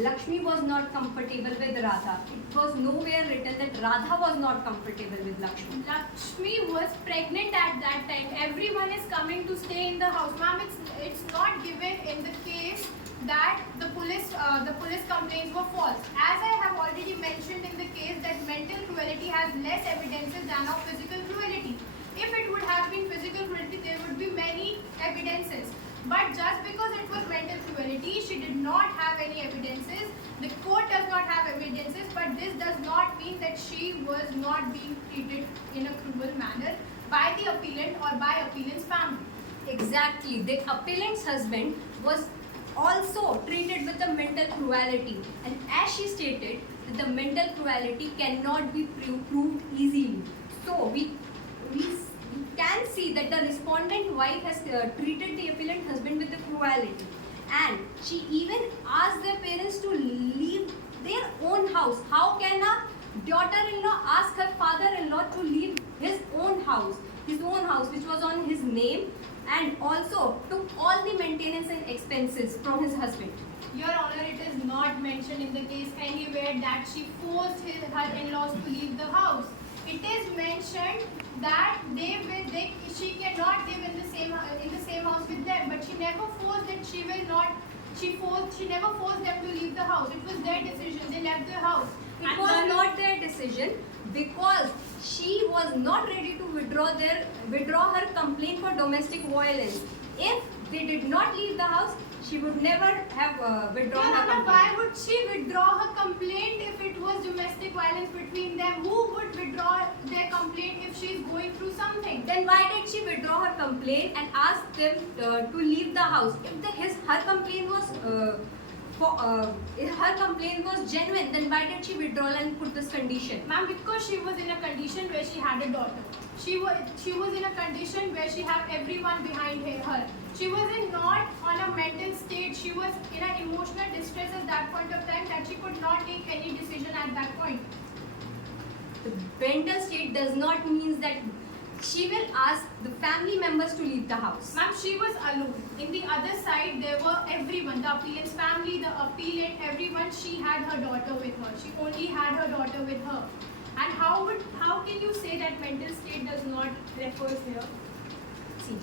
Lakshmi was not comfortable with Radha. It was nowhere written that Radha was not comfortable with Lakshmi. Lakshmi was pregnant at that time. Everyone is coming to stay in the house. Ma'am, it's not given in the case that the police complaints were false. As I have already mentioned in the case that mental cruelty has less evidences than of physical cruelty. If it would have been physical cruelty, there would be many evidences. But just because it was mental cruelty, she did not have any evidences. The court does not have evidences, but this does not mean that she was not being treated in a cruel manner by the appellant or by appellant's family. Exactly. The appellant's husband was also treated with a mental cruelty, and as she stated, that the mental cruelty cannot be proved easily. So we can see that the respondent wife has treated the appellant husband with the cruelty, and she even asked their parents to leave their own house. How can a daughter-in-law ask her father-in-law to leave his own house which was on his name, and also took all the maintenance and expenses from his husband? Your Honor, it is not mentioned in the case anywhere that she forced her in-laws to leave the house. It is mentioned that she cannot live in the same house with them, but she never forced that she will not. She never forced them to leave the house. It was their decision. They left the house. It was not their decision because she was not ready to withdraw her complaint for domestic violence. If they did not leave the house, she would never have withdrawn her complaint. Why would she withdraw her complaint if it was domestic violence between them? Who would withdraw their complaint if she is going through something? Then why did she withdraw her complaint and ask them to leave the house? If her complaint was genuine, then why did she withdraw and put this condition? Ma'am, because she was in a condition where she had a daughter. She was in a condition where she had everyone behind her. She was not on a mental state. She was in an emotional distress at that point of time that she could not take any decision at that point. The mental state does not mean that she will ask the family members to leave the house. Ma'am, she was alone. In the other side, there were everyone, the appellant's family, the appellant, everyone. She had her daughter with her. She only had her daughter with her. And how can you say that mental state does not refer here? See,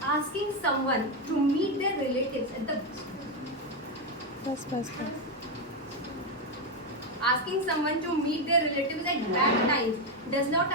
asking someone to meet their relatives at the asking someone to meet their relatives at bad times does not